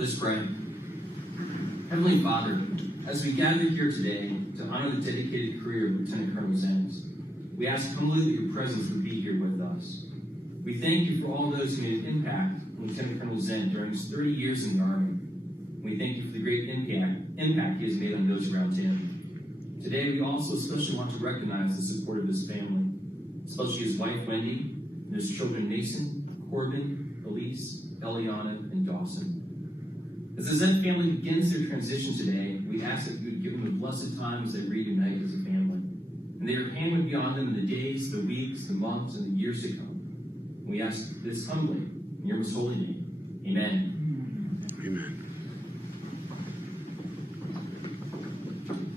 Let us pray. Heavenly Father, as we gather here today to honor the dedicated career of Lieutenant Colonel Zenz, we ask humbly that your presence would be here with us. We thank you for all those who made an impact on Lieutenant Colonel Zenz during his 30 years in the Army. We thank you for the great impact he has made on those around him. Today, we also especially want to recognize the support of his family, especially his wife, Wendy, and his children, Mason, Corbin, Elise, Eliana, and Dawson. As the Zen family begins their transition today, we ask that you would give them a blessed time as they reunite as a family, and that your hand would be on them in the days, the weeks, the months, and the years to come. We ask this humbly in your most holy name. Amen. Amen.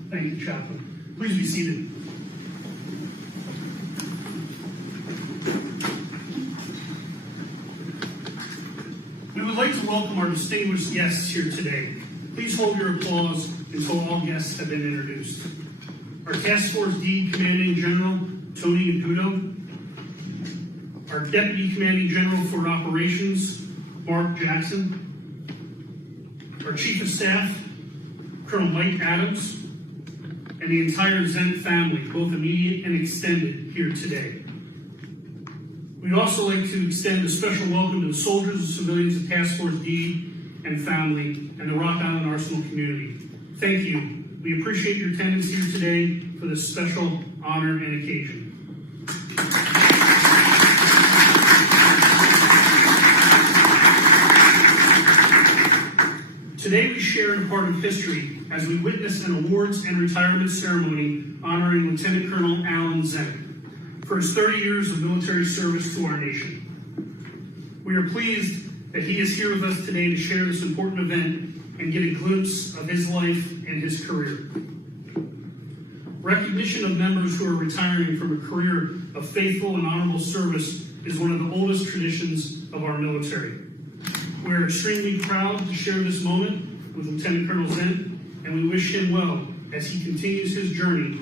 Thank you, Chaplain. Please be seated. We would like to welcome our distinguished guests here today. Please hold your applause until all guests have been introduced. Our Task Force D Commanding General, Tony Agudo. Our Deputy Commanding General for Operations, Mark Jackson. Our Chief of Staff, Colonel Mike Adams. And the entire Zen family, both immediate and extended, here today. We'd also like to extend a special welcome to the soldiers and civilians of Task Force D and family and the Rock Island Arsenal community. Thank you. We appreciate your attendance here today for this special honor and occasion. Today we share in a part of history as we witness an awards and retirement ceremony honoring Lieutenant Colonel Alan Zen for his 30 years of military service to our nation. We are pleased that he is here with us today to share this important event and get a glimpse of his life and his career. Recognition of members who are retiring from a career of faithful and honorable service is one of the oldest traditions of our military. We are extremely proud to share this moment with Lieutenant Colonel Zen, and we wish him well as he continues his journey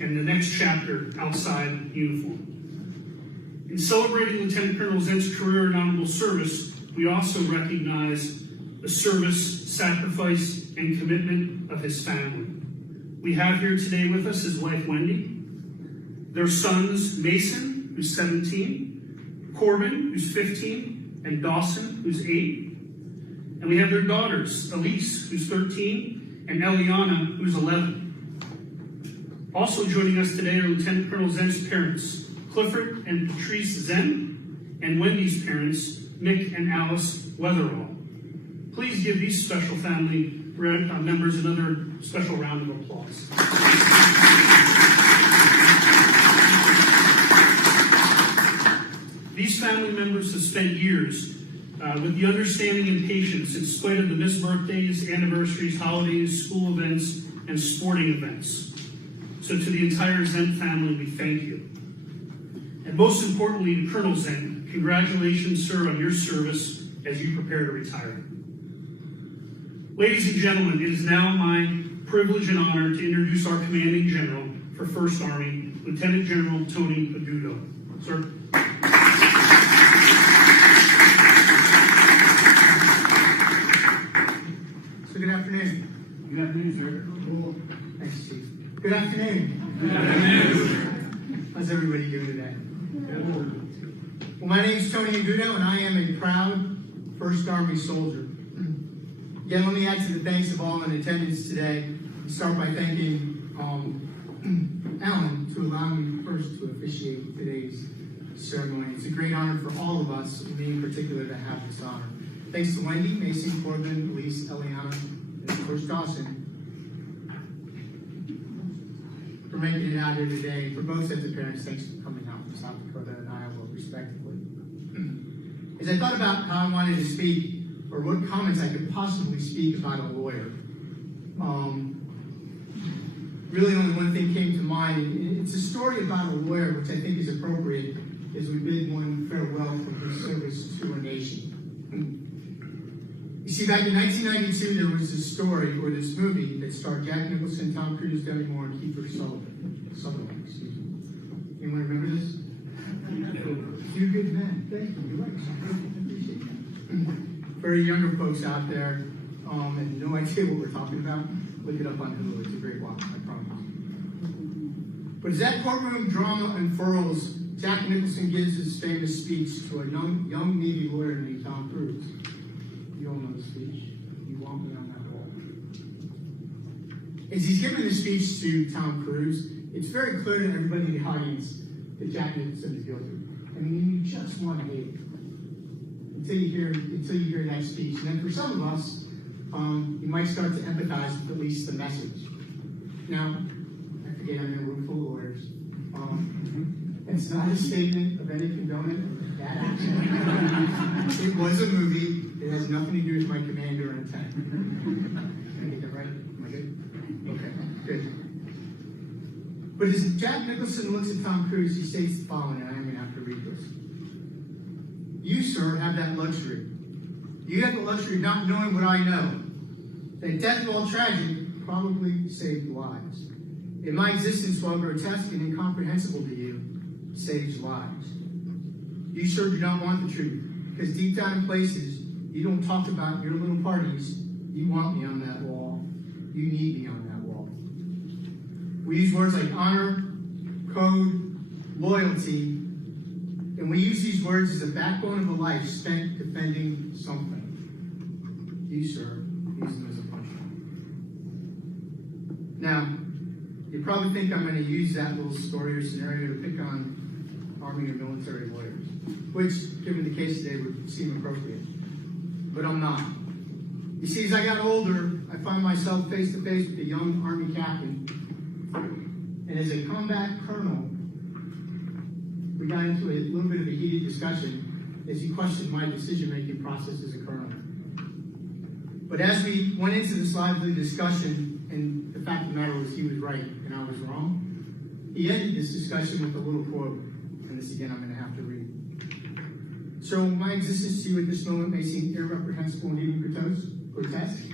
in the next chapter outside uniform. In celebrating Lieutenant Colonel Zen's career and honorable service, we also recognize the service, sacrifice, and commitment of his family. We have here today with us his wife, Wendy, their sons, Mason, who's 17, Corbin, who's 15, and Dawson, who's 8. And we have their daughters, Elise, who's 13, and Eliana, who's 11. Also joining us today are Lieutenant Colonel Zen's parents, Clifford and Patrice Zen, and Wendy's parents, Mick and Alice Weatherall. Please give these special family members another special round of applause. These family members have spent years with the understanding and patience in spite of the missed birthdays, anniversaries, holidays, school events, and sporting events. So to the entire Zen family, we thank you. And most importantly, to Colonel Zen, congratulations, sir, on your service as you prepare to retire. Ladies and gentlemen, it is now my privilege and honor to introduce our commanding general for 1st Army, Lieutenant General Tony Adudo. Sir. So good afternoon. Good afternoon, sir. Cool. Thanks, Chief. Good afternoon. Good afternoon. How's everybody doing today? Well, my name is Tony Adudo, and I am a proud 1st Army soldier. Again, let me add to the thanks of all in attendance today. Start by thanking Alan to allow me first to officiate today's ceremony. It's a great honor for all of us, and me in particular, to have this honor. Thanks to Wendy, Mason, Corbin, Elise, Eliana, and of course Dawson for making it out here today. For both sets of parents, thanks for coming out from South Dakota and Iowa, respectively. As I thought about how I wanted to speak, or what comments I could possibly speak about a lawyer, really only one thing came to mind. It's a story about a lawyer, which I think is appropriate as we bid one farewell for his service to our nation. You see, back in 1992, there was this story, or this movie, that starred Jack Nicholson, Tom Cruise, Demi Moore, and Kiefer Sutherland. Excuse me. Anyone remember this? Few good men. Thank you. You're right. I appreciate that. For you younger folks out there, and no idea what we're talking about, look it up on Hulu. It's a great watch, I promise. But as that courtroom drama unfurls, Jack Nicholson gives his famous speech to a young Navy lawyer named Tom Cruise. You all know the speech. You want me on that wall. As he's giving the speech to Tom Cruise, it's very clear to everybody in the audience that Jack Nicholson is guilty. I mean, you just want to hate it until you hear that speech. And then for some of us, you might start to empathize with at least the message. Now, I forget I'm in a room full of lawyers. It's not a statement of any condonment of bad action. It was a movie. It has nothing to do with my commander or intent. Did I get that right? Am I good? Okay, good. But as Jack Nicholson looks at Tom Cruise, he states the following, and I'm going to have to read this. You, sir, have that luxury. You have the luxury of not knowing what I know. That death, while tragic, probably saved lives. In my existence, while grotesque and incomprehensible to you, saves lives. You, sir, do not want the truth, because deep down in places you don't talk about your little parties. You want me on that wall. You need me on that wall. We use words like honor, code, loyalty, and we use these words as a backbone of a life spent defending something. You, sir, use them as a punchline. Now, you probably think I'm going to use that little story or scenario to pick on Army or military lawyers, which, given the case today, would seem appropriate. But I'm not. You see, as I got older, I found myself face to face with a young Army captain. And as a combat colonel, we got into a little bit of a heated discussion as he questioned my decision-making process as a colonel. But as we went into this lively discussion, and the fact of the matter was he was right and I was wrong, he ended this discussion with a little quote, and this again I'm going to have to read. So my existence to you at this moment may seem irreprehensible and even grotesque.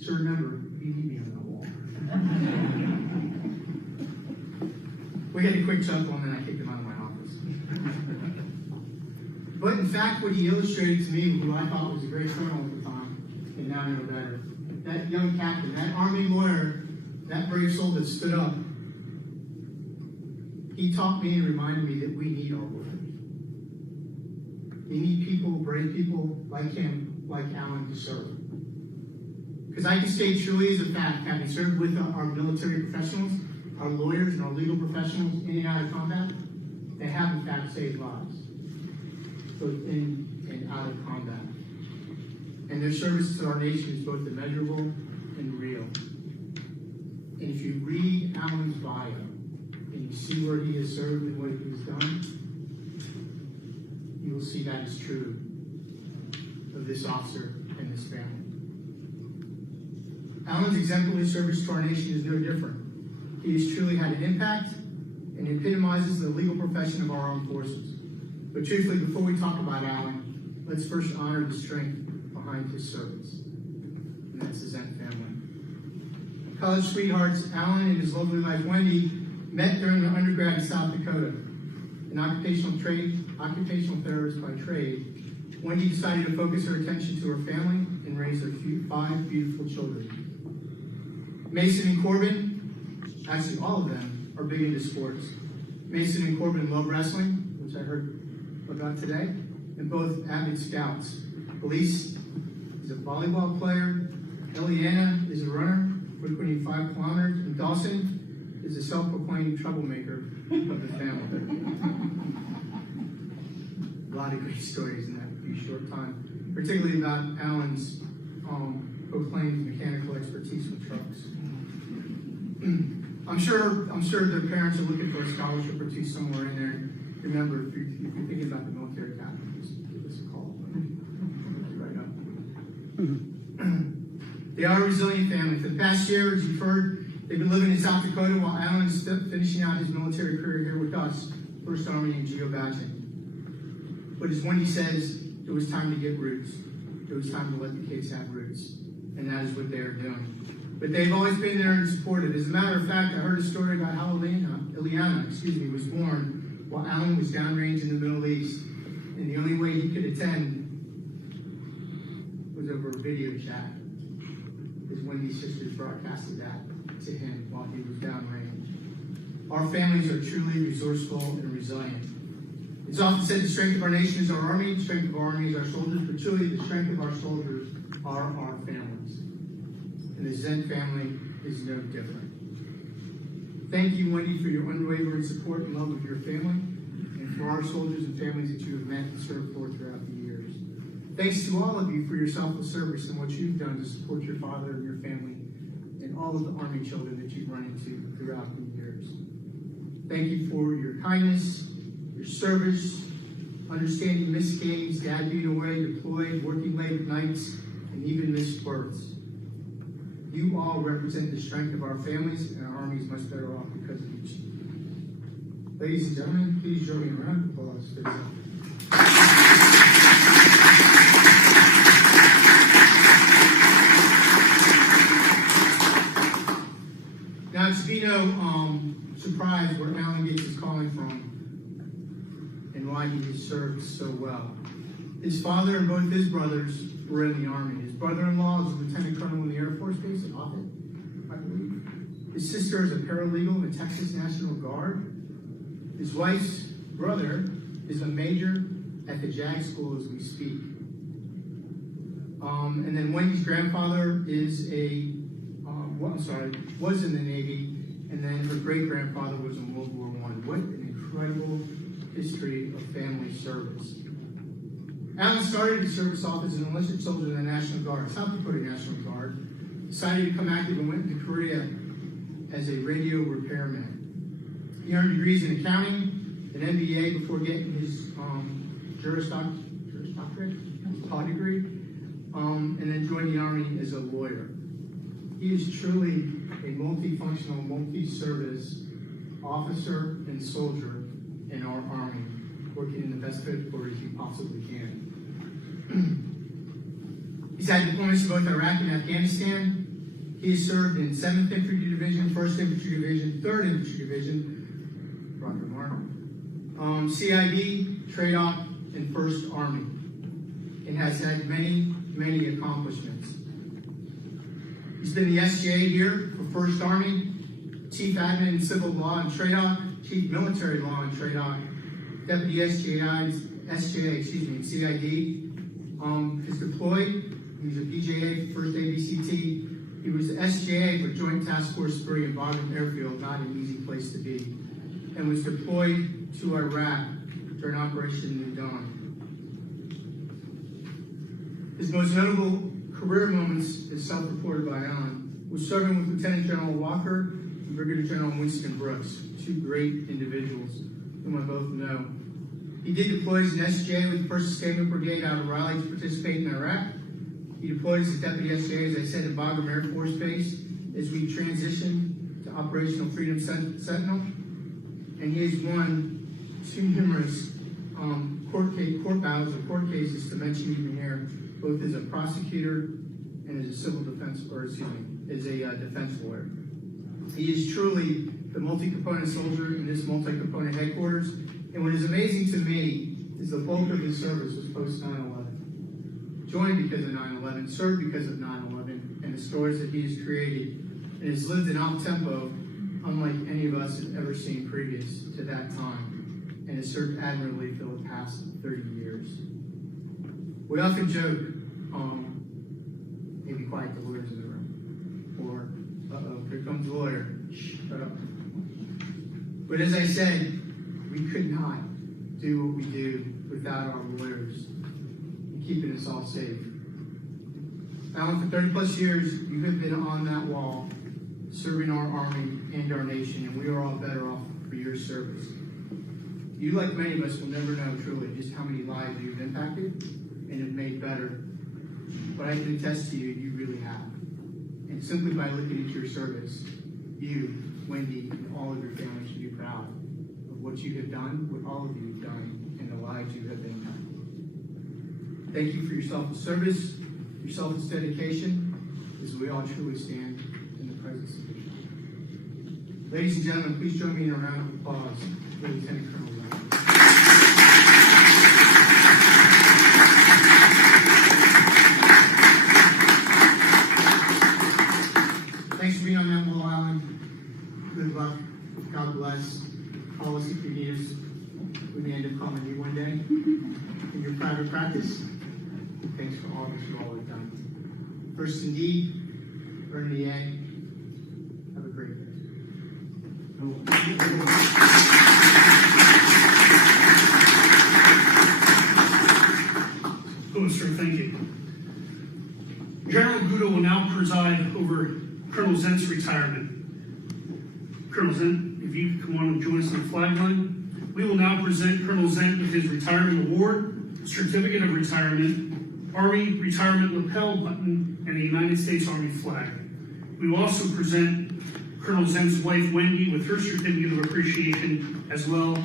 So remember, you need me on that wall. We had a quick chuckle and then I kicked him out of my office. But in fact, what he illustrated to me, who I thought was a great colonel at the time, and now I know better, that young captain, that Army lawyer, that brave soul that stood up, he taught me and reminded me that we need our lawyers. We need people, brave people like him, like Alan, to serve. Because I can state truly as a fact, having served with our military professionals, our lawyers and our legal professionals in and out of combat, they have in fact saved lives, both in and out of combat. And their service to our nation is both immeasurable and real. And if you read Alan's bio, and you see where he has served and what he has done, you will see that is true. of this officer and this family. Alan's exemplary service to our nation is no different. He has truly had an impact and epitomizes the legal profession of our armed forces. But truthfully, before we talk about Alan, let's first honor the strength behind his service. And that's the Zent family. College sweethearts, Alan and his lovely wife, Wendy, met during their undergrad in South Dakota. An occupational therapist by trade, Wendy decided to focus her attention to her family and raise their 5 beautiful children. Mason and Corbin, actually all of them, are big into sports. Mason and Corbin love wrestling, which I heard about today, and both avid scouts. Elise is a volleyball player, Eliana is a runner, frequenting 5 kilometers, and Dawson is a self-proclaimed troublemaker of the family. A lot of great stories in that few short time, particularly about Alan's proclaimed mechanical expertise with trucks. I'm sure their parents are looking for a scholarship or two somewhere in there. Remember, if you're thinking about the military academy, just give us a call. Right up. They are a resilient family. For the past year, as you've heard, they've been living in South Dakota while Alan is finishing out his military career here with us, 1st Army and Geo Badging. But as Wendy says, it was time to get roots. It was time to let the kids have roots. And that is what they are doing. But they've always been there and supported. As a matter of fact, I heard a story about how Eliana was born while Alan was downrange in the Middle East. And the only way he could attend was over a video chat. Because Wendy's sisters broadcasted that to him while he was downrange. Our families are truly resourceful and resilient. It's often said the strength of our nation is our army, the strength of our army is our soldiers, but truly the strength of our soldiers are our families. And the Zent family is no different. Thank you, Wendy, for your unwavering support and love of your family, and for our soldiers and families that you have met and served for throughout the years. Thanks to all of you for your selfless service and what you've done to support your father and your family and all of the Army children that you've run into throughout the years. Thank you for your kindness, your service, understanding missed games, dad being away, deployed, working late at nights, and even missed births. You all represent the strength of our families, and our Army is much better off because of each. Ladies and gentlemen, please join me in a round of applause for this. Now, it's to be no surprise where Alan gets his calling from and why he has served so well. His father and both his brothers were in the Army. His brother-in-law is a lieutenant colonel in the Air Force Base at Offutt, I believe. His sister is a paralegal in the Texas National Guard. His wife's brother is a major at the JAG school as we speak. And then Wendy's grandfather is was in the Navy, and then her great-grandfather was in World War I. What an incredible history of family service. Alan started his service off as an enlisted soldier in the National Guard, South Dakota National Guard, decided to become active and went into Korea as a radio repairman. He earned degrees in accounting, an MBA before getting his Juris Doctorate, law degree, and then joined the Army as a lawyer. He is truly a multifunctional, multi-service officer and soldier in our Army, working in the best headquarters he possibly can. He's had deployments in both Iraq and Afghanistan. He has served in 7th Infantry Division, 1st Infantry Division, 3rd Infantry Division, Roger Mark, CID, TRADOC, and 1st Army, and has had many, many accomplishments. He's been the SJA here for 1st Army, Chief Admin in Civil Law and TRADOC, Chief Military Law and TRADOC, Deputy SJA, in CID. Is deployed. He's a PJA, 1st ABCT. He was the SJA for Joint Task Force 3 in Bagram Airfield, not an easy place to be, and was deployed to Iraq during Operation New Dawn. His most notable career moments, as self-reported by Alan, was serving with Lieutenant General Walker and Brigadier General Winston Brooks, two great individuals whom I both know. He did deploy as an SJ with the 1st Escapement Brigade out of Raleigh to participate in Iraq. He deployed as a deputy SJ, as I said, in Bagram Air Force Base as we transition to Operational Freedom Sentinel. And he has won 2 numerous court battles or court cases to mention even here, both as a prosecutor and as a civil defense, or excuse me, as a defense lawyer. He is truly the multi-component soldier in this multi-component headquarters. And what is amazing to me is the bulk of his service was post 9/11. Joined because of 9/11, served because of 9/11, and the stories that he has created, and has lived an op-tempo unlike any of us have ever seen previous to that time, and has served admirably for the past 30 years. We often joke, maybe quiet the lawyers in the room, or, uh-oh, here comes the lawyer, shut up. But as I said, we could not do what we do without our lawyers and keeping us all safe. Alan, for 30 plus years, you have been on that wall, serving our Army and our nation, and we are all better off for your service. You, like many of us, will never know truly just how many lives you've impacted and have made better. But I can attest to you, you really have. And simply by looking at your service, you, Wendy, and all of your family should be proud of what you have done, what all of you have done, and the lives you have impacted. Thank you for your selfless service, your selfless dedication, as we all truly stand in the presence of you. Ladies and gentlemen, please join me in a round of applause for Lieutenant Colonel Zent. Thanks for being on that wall, Alan. Good luck. God bless. Call us if you need us. We may end up calling you one day in your private practice. Thanks for all that you all have done. First indeed, earn the A. Have a great day. Oh, sir, thank you. General Guda will now preside over Colonel Zent's retirement. Colonel Zent, if you come on and join us on the flag line. We will now present Colonel Zent with his retirement award, certificate of retirement, Army retirement lapel button, and the United States Army flag. We will also present Colonel Zent's wife, Wendy, with her certificate of appreciation, as well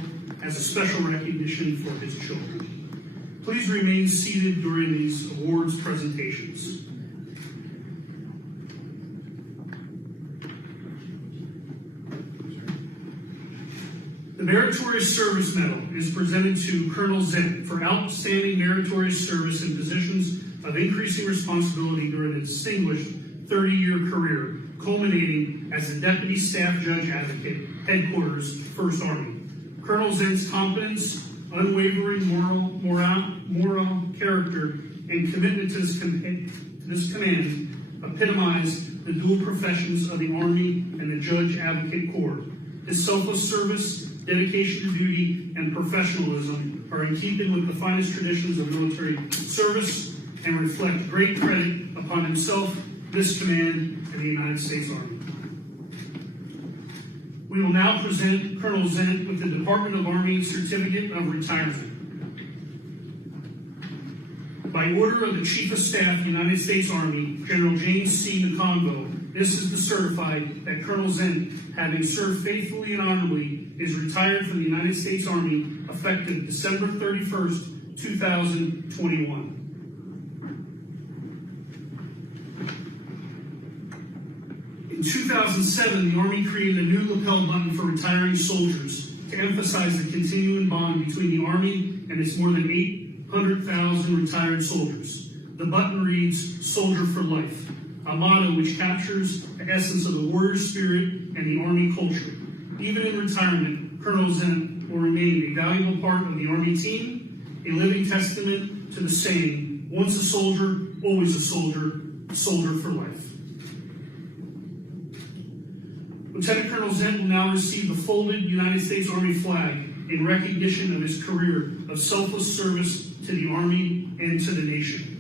as a special recognition for his children. Please remain seated during these awards presentations. The Meritorious Service Medal is presented to Colonel Zent for outstanding meritorious service in positions of increasing responsibility during a distinguished 30-year career, culminating as the Deputy Staff Judge Advocate, Headquarters, 1st Army. Colonel Zent's competence, unwavering moral character, and commitment to this command epitomize the dual professions of the Army and the Judge Advocate Corps. His selfless service, dedication to duty, and professionalism are in keeping with the finest traditions of military service and reflect great credit upon himself, this command, and the United States Army. We will now present Colonel Zent with the Department of Army Certificate of Retirement. By order of the Chief of Staff, United States Army, General James C. Nkongo, this is to certify that Colonel Zent, having served faithfully and honorably, is retired from the United States Army effective December 31st, 2021. In 2007, the Army created a new lapel button for retiring soldiers to emphasize the continuing bond between the Army and its more than 800,000 retired soldiers. The button reads, "Soldier for Life," a motto which captures the essence of the warrior spirit and the Army culture. Even in retirement, Colonel Zent will remain a valuable part of the Army team, a living testament to the saying, "Once a soldier, always a soldier, soldier for life." Lieutenant Colonel Zent will now receive the folded United States Army flag in recognition of his career of selfless service to the Army and to the nation.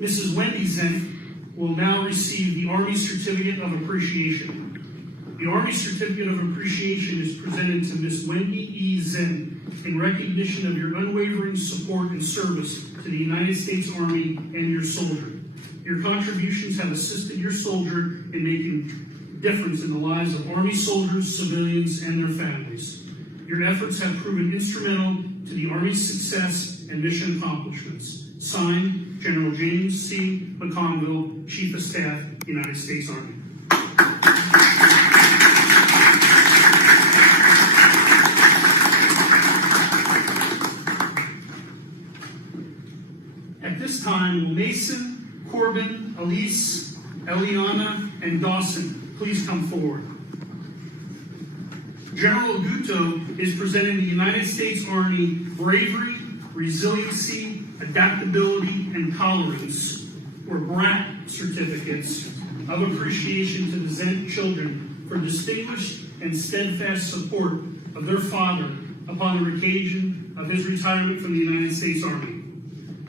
Mrs. Wendy Zent will now receive the Army Certificate of Appreciation. The Army Certificate of Appreciation is presented to Miss Wendy E. Zent in recognition of your unwavering support and service to the United States Army and your soldier. Your contributions have assisted your soldier in making a difference in the lives of Army soldiers, civilians, and their families. Your efforts have proven instrumental to the Army's success and mission accomplishments. Signed, General James C. McConville, Chief of Staff, United States Army. At this time, will Mason, Corbin, Elise, Eliana, and Dawson please come forward? General Guto is presenting the United States Army Bravery, Resiliency, Adaptability, and Tolerance, or BRAT certificates of appreciation to the Zent children for distinguished and steadfast support of their father upon the occasion of his retirement from the United States Army.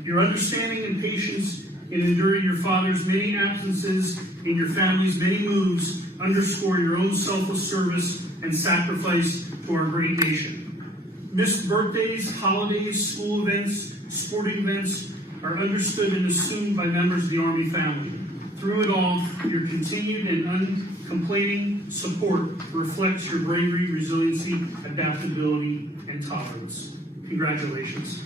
Your understanding and patience in enduring your father's many absences and your family's many moves underscore your own selfless service and sacrifice to our great nation. Missed birthdays, holidays, school events, sporting events are understood and assumed by members of the Army family. Through it all, your continued and uncomplaining support reflects your bravery, resiliency, adaptability, and tolerance. Congratulations.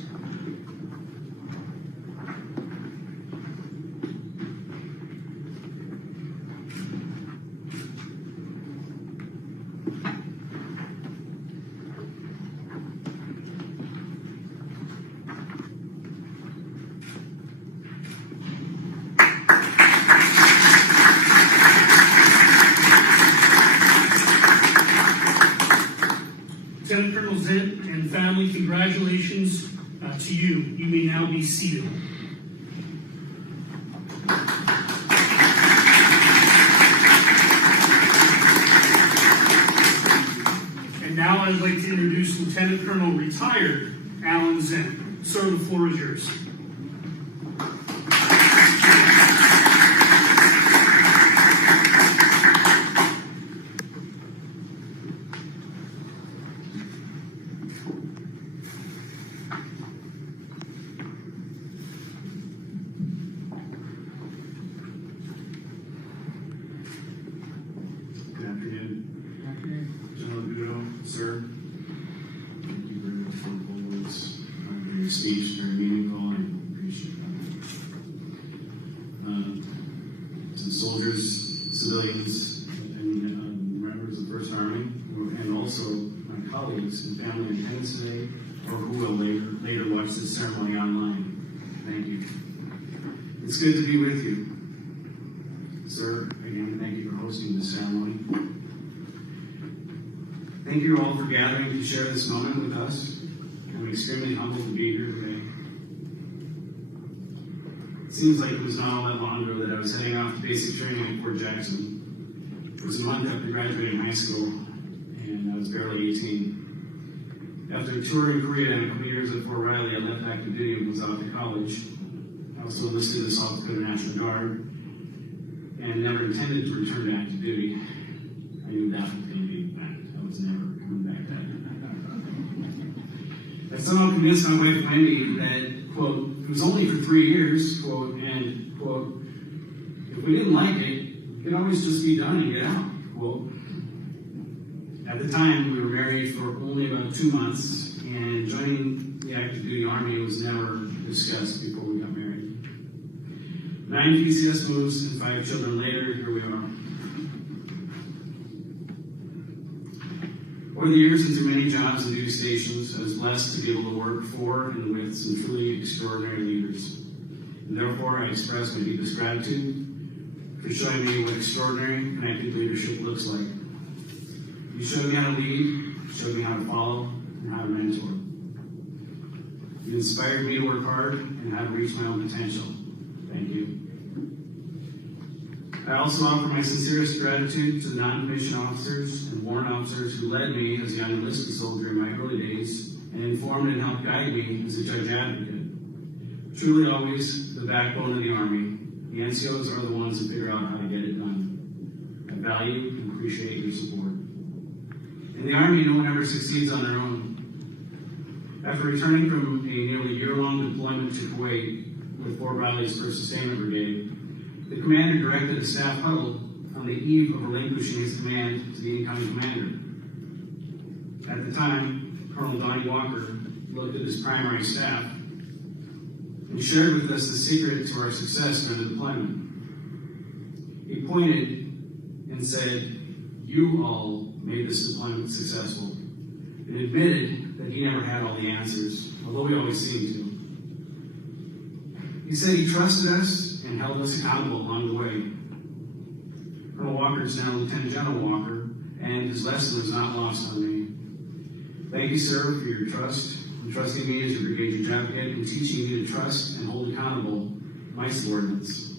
Lieutenant Colonel Zent and family, congratulations to you. You may now be seated. And now I'd like to introduce Lieutenant Colonel retired Alan Zent. Sir, the floor is yours. Good afternoon. General Guto, sir. Thank you very much for the words of your speech. Very meaningful. I appreciate that. Some soldiers, civilians, and members of the First Army, and also my colleagues and family in attendance today, or who will later watch this ceremony online. Thank you. It's good to be with you. Sir, again, thank you for hosting this ceremony. Thank you all for gathering to share this moment with us. I'm extremely humbled to be here today. It seems like it was not all that long ago that I was heading off to basic training at Fort Jackson. It was a month after graduating high school, and I was barely 18. After a tour in Korea and a couple years at Fort Riley, I left active duty and was off to college. I also enlisted in the South Dakota National Guard, and never intended to return to active duty. I knew that was going to be that. I was never coming back that. I somehow convinced my wife Wendy that, quote, it was only for 3 years, quote, and, quote, if we didn't like it, it could always just be done and get out, quote. At the time, we were married for only about 2 months, and joining the active duty Army was never discussed before we got married. 9 PCS moves and 5 children later, here we are. Over the years and through many jobs and duty stations, I was blessed to be able to work for and with some truly extraordinary leaders. And therefore, I express my deepest gratitude for showing me what extraordinary connected leadership looks like. You showed me how to lead, showed me how to follow, and how to mentor. You inspired me to work hard and how to reach my own potential. Thank you. I also offer my sincerest gratitude to the non-commissioned officers and warrant officers who led me as a young enlisted soldier in my early days and informed and helped guide me as a judge advocate. Truly always the backbone of the Army, the NCOs are the ones who figure out how to get it done. I value and appreciate your support. In the Army, no one ever succeeds on their own. After returning from a nearly year-long deployment to Kuwait with Fort Riley's 1st Sustainment Brigade, the commander directed a staff huddle on the eve of relinquishing his command to the incoming commander. At the time, Colonel Donnie Walker looked at his primary staff and shared with us the secret to our success during the deployment. He pointed and said, "You all made this deployment successful," and admitted that he never had all the answers, although we always seemed to. He said he trusted us and held us accountable along the way. Colonel Walker is now Lieutenant General Walker, and his lesson was not lost on me. Thank you, sir, for your trust and trusting me as your brigade chief advocate and teaching me to trust and hold accountable my subordinates.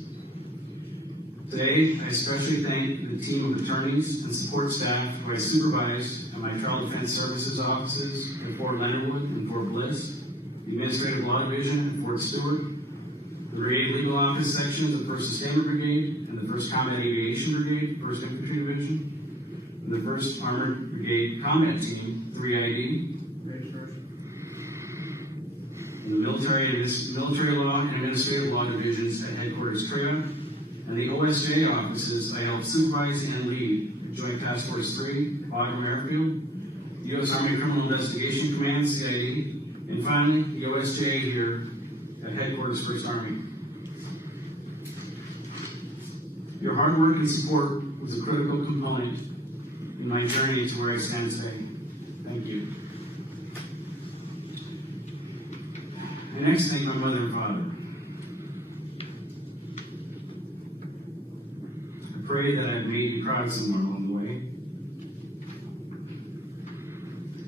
Today, I especially thank the team of attorneys and support staff who I supervised at my Child Defense Services offices at Fort Leonard Wood and Fort Bliss, the Administrative Law Division at Fort Stewart, the Brigade Legal Office sections of the 1st Sustainment Brigade and the 1st Combat Aviation Brigade, 1st Infantry Division, and the 1st Armored Brigade Combat Team, 3ID, and the military law and administrative law divisions at Headquarters CREA, and the OSJ offices I helped supervise and lead at Joint Task Force 3, Bagram Airfield, the U.S. Army Criminal Investigation Command, CID, and finally, the OSJ here at Headquarters 1st Army. Your hard work and support was a critical component in my journey to where I stand today. Thank you. I next thank my mother and father. I pray that I've made you proud somewhere along the way.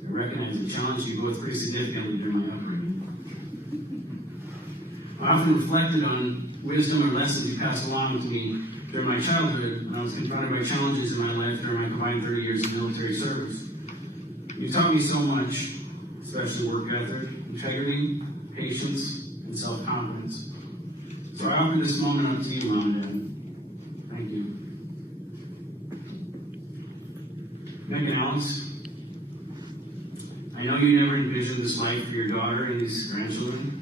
I recognize the challenge you both pretty significantly during my upbringing. I often reflected on wisdom or lessons you passed along to me during my childhood when I was confronted by challenges in my life during my combined 30 years of military service. You taught me so much, especially work ethic, integrity, patience, and self-confidence. So I offer this moment up to you, Mom and Dad. Thank you. Nick and Alice, I know you never envisioned this life for your daughter and these grandchildren.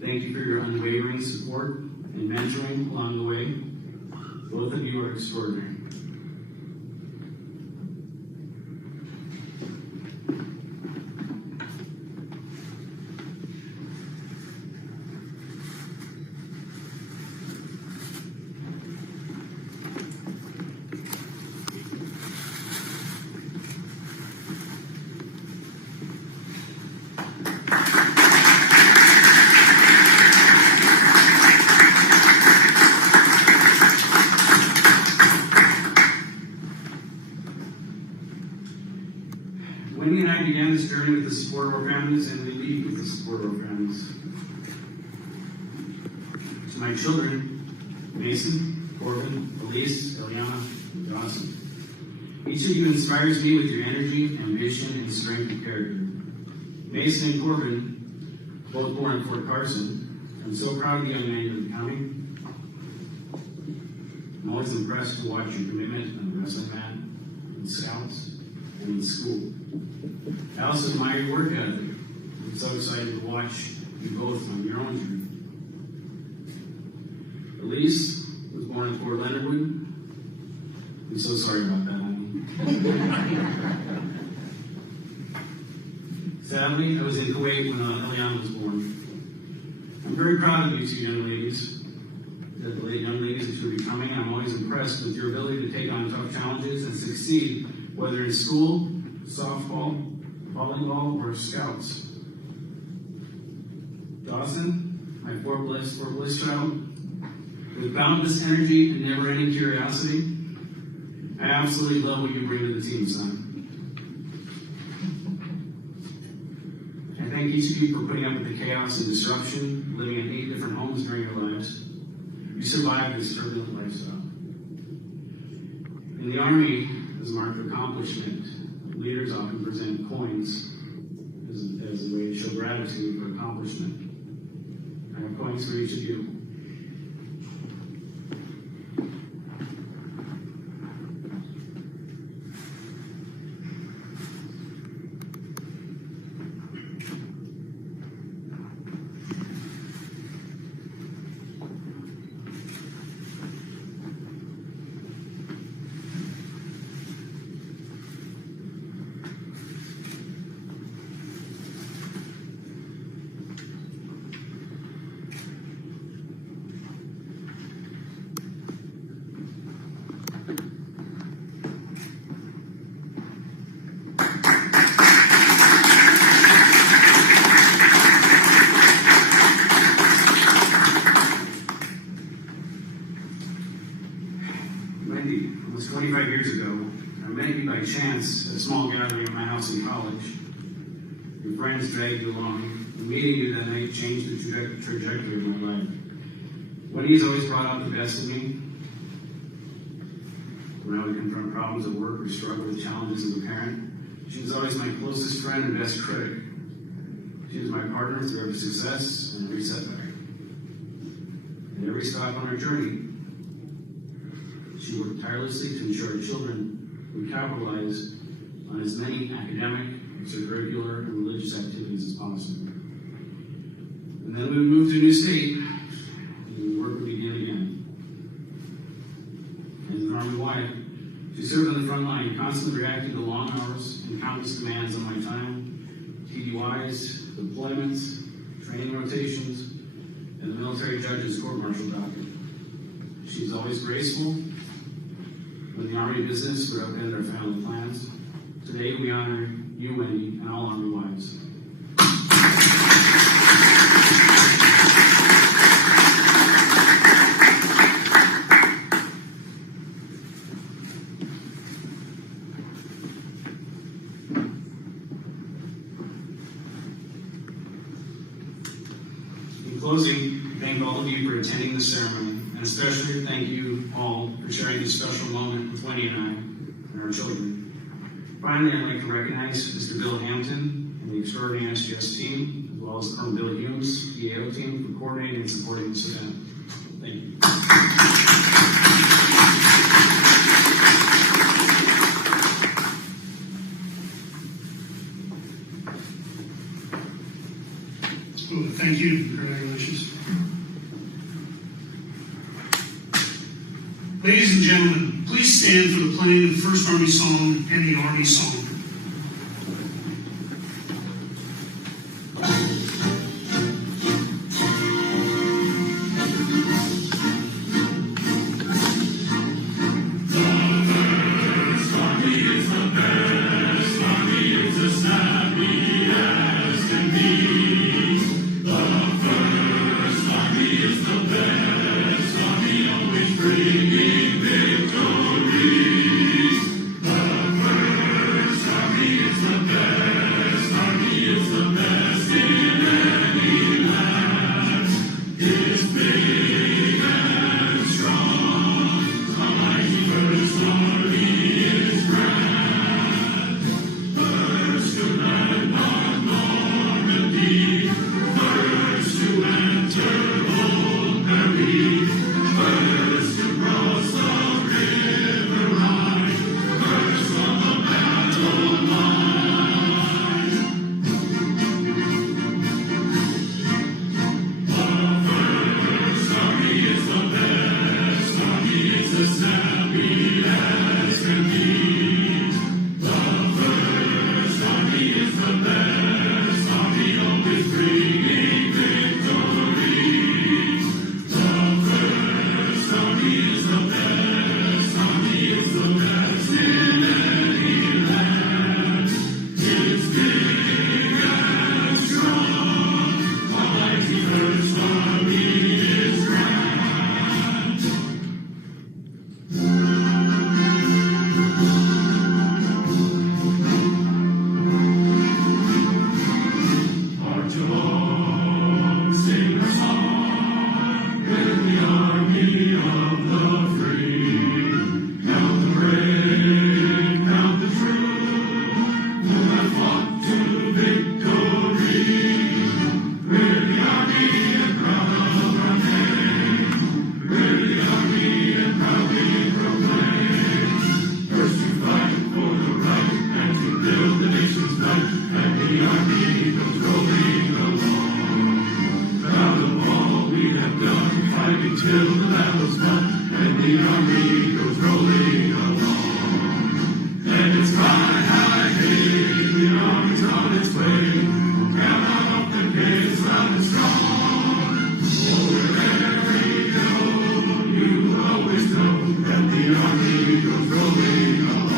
Thank you for your unwavering support and mentoring along the way. Both of you are extraordinary. Wendy and I began this journey with the support of our families, and we lead with the support of our families. To my children, Mason, Corbin, Elise, Eliana, and Dawson. Each of you inspires me with your energy, ambition, and strength of character. Mason and Corbin, both born in Fort Carson, I'm so proud of the young man you're becoming. I'm always impressed to watch your commitment on the wrestling mat, in Scouts, and in school. I also admire your work ethic. I'm so excited to watch you both on your own journey. Elise was born in Fort Leonard Wood. I'm so sorry about that, honey. Sadly, I was in Kuwait when Eliana was born. I'm very proud of you two young ladies. The young ladies that you're becoming. I'm always impressed with your ability to take on tough challenges and succeed, whether in school, softball, volleyball, or Scouts. Dawson, my Fort Bliss child, with boundless energy and never-ending curiosity, I absolutely love what you bring to the team, son. I thank each of you for putting up with the chaos and disruption, living in 8 different homes during your lives. You survived this turbulent lifestyle. In the Army, as a mark of accomplishment, leaders often present coins as a way to show gratitude for accomplishment. points for each of you. Wendy, almost 25 years ago, I met you by chance at a small gathering at my house in college. Your friends dragged you along, and meeting you that night changed the trajectory of my life. Wendy has always brought out the best in me. When I would confront problems at work or struggle with challenges as a parent, she was always my closest friend and best critic. She was my partner through every success and every setback. At every stop on our journey, she worked tirelessly to ensure our children would capitalize on as many academic, extracurricular, and religious activities as possible. And then we would move to a new state, and the work would begin again. As an Army wife, she served on the front line, constantly reacting to long hours and countless demands on my time, TDYs, deployments, training rotations, and the military judge's court-martial docket. She was always graceful when the Army business would upend our family plans. Today we honor you, Wendy, and all Army wives. In closing, thank all of you for attending the ceremony, and especially thank you all for sharing this special moment with Wendy and I and our children. Finally, I'd like to recognize Mr. Bill Hampton and the extraordinary SGS team, as well as Colonel Bill Humes, EAO team, for coordinating and supporting this event. Thank you. Well, thank you. Congratulations. Ladies and gentlemen, please stand for the playing of the First Army Song and the Army Song. Bringing victory, the first eagles rolling along. Proud of all we have done, fighting till the battle's won, and the army goes rolling along. And it's fly high, hey, the army's on its way. Come on, the gates loud and strong. Oh, wherever you go, you will always know that the army goes rolling along.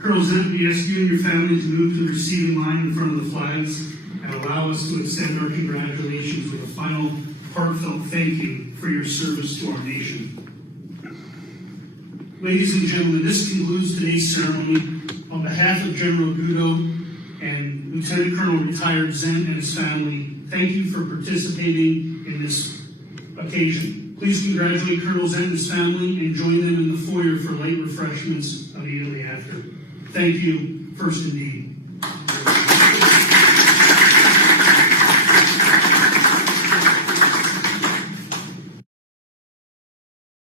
Colonel Zent, we ask you and your family to move to the receiving line in front of the flags and allow us to extend our congratulations with a final heartfelt thank you for your service to our nation. Ladies and gentlemen, this concludes today's ceremony. On behalf of General Gudo and Lieutenant Colonel retired Zent and his family, thank you for participating in this occasion. Please congratulate Colonel Zent and his family and join them in the foyer for late refreshments immediately after. Thank you, first indeed.